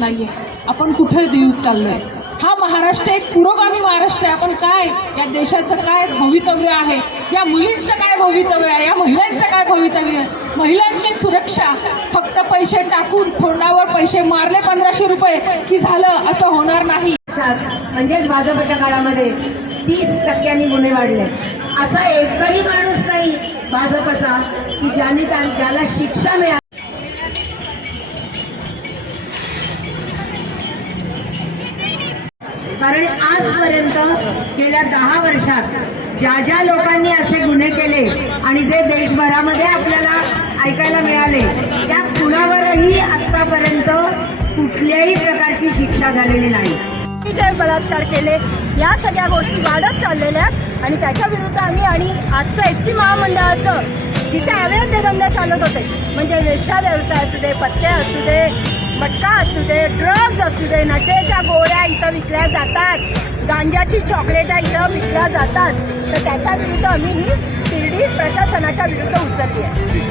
दिसत आहे आपण कुठे दिवस चाललो आहे हा महाराष्ट्र एक पुरोगामी महाराष्ट्र आहे. आपण काय या देशाचं काय भवितव्य आहे? या मुलींचं काय भवितव्य आहे? या महिलांचं काय भवितव्य आहे? महिलांची सुरक्षा. फक्त पैसे टाकून तोंडावर पैसे मारले पंधराशे रुपये की झालं असं होणार नाही. म्हणजेच भाजपच्या काळामध्ये तीस टक्क्यांनी गुन्हे वाढले. असा एकही माणूस नाही भाजपचा की ज्याने त्या- ज्याला शिक्षा मिळाली. कारण आजपर्यंत गेल्या दहा वर्षात ज्या ज्या लोकांनी असे गुन्हे केले आणि जे देशभरामध्ये आपल्याला ऐकायला मिळाले त्या कुणावरही आतापर्यंत कुठल्याही प्रकारची शिक्षा झालेली नाही. जे बलात्कार केले या सगळ्या गोष्टी वाढत चाललेल्या आणि त्याच्या विरुद्ध आम्ही आणि आजचं एस टी महामंडळाचं जिथे अवैध धंदे चालत होते म्हणजे वेश्या व्यवसाय असू दे पत्ते असू दे मटका असू दे ड्रग्ज असू दे नशेच्या गोळ्या इथं विकल्या जातात. गांजाची चॉकलेटा इथं विकल्या जातात. तर त्याच्या विरुद्ध आम्ही ही शिर्डी प्रशासनाच्या विरुद्ध उचलली आहे.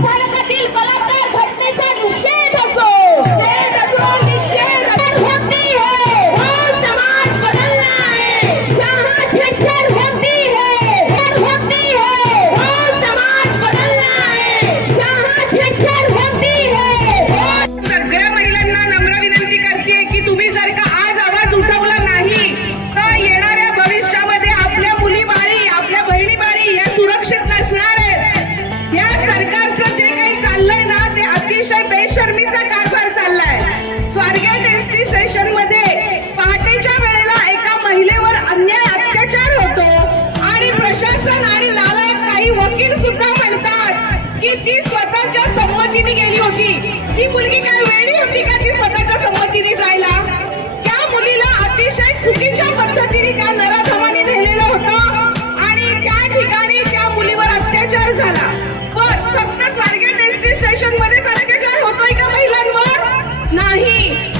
Why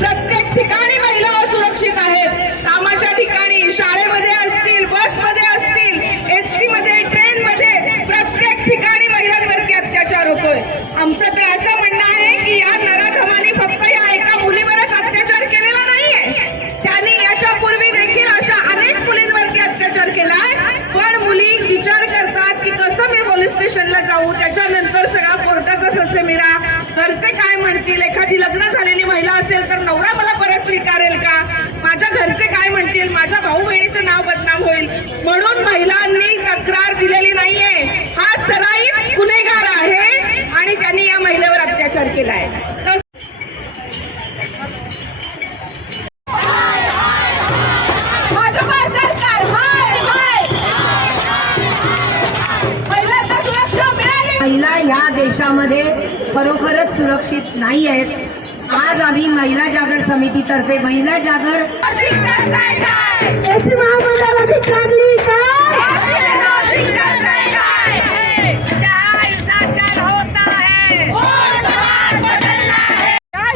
प्रत्येक ठिकाणी महिला असुरक्षित आहेत. कामाच्या ठिकाणी शाळेमध्ये असतील बसमध्ये असतील एस टी मध्ये ट्रेन मध्ये प्रत्येक ठिकाणी महिलांवरती अत्याचार होतोय. आमचं ते असं म्हणणं आहे की या नराधमानी फक्त या एका मुलीवरच अत्याचार केलेला नाहीये. त्यांनी याच्यापूर्वी देखील अशा अनेक मुलींवरती अत्याचार केलाय. पण मुली विचार करतात की कसं मी पोलीस स्टेशनला जाऊ? त्याच्यानंतर सगळा कोर्टाचा ससेमिरा घरचे काय म्हणतील? एखादी लग्न झालेली महिला असेल तर नवरा मला परत स्वीकारेल का माझ्या घरचे काय म्हणतील माझ्या भाऊ बहिणीचं नाव बदनाम होईल. म्हणून महिलांनी तक्रार दिलेली नाहीये. हा सराईत गुन्हेगार आहे आणि त्यांनी या महिलेवर अत्याचार केलाय. आहे महिला ह्या देशामध्ये खरोखरच सुरक्षित नाही आहेत आज आम्ही महिला जागर समितीतर्फे महिला जागर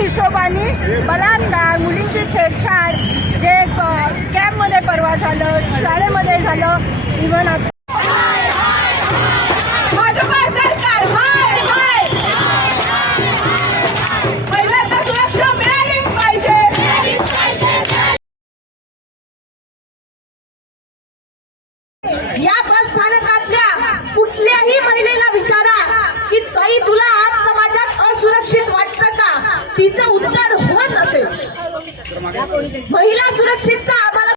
हिशोबाने बलात्कार मुलींची छेडछाड जे कॅम्पमध्ये परवा झालं शाळेमध्ये झालं इव्हन या बस स्थानकातल्या कुठल्याही महिलेला विचारा की ताई तुला आज समाजात असुरक्षित वाटतं का? तिचं उत्तर होत असेल. महिला सुरक्षितता आम्हाला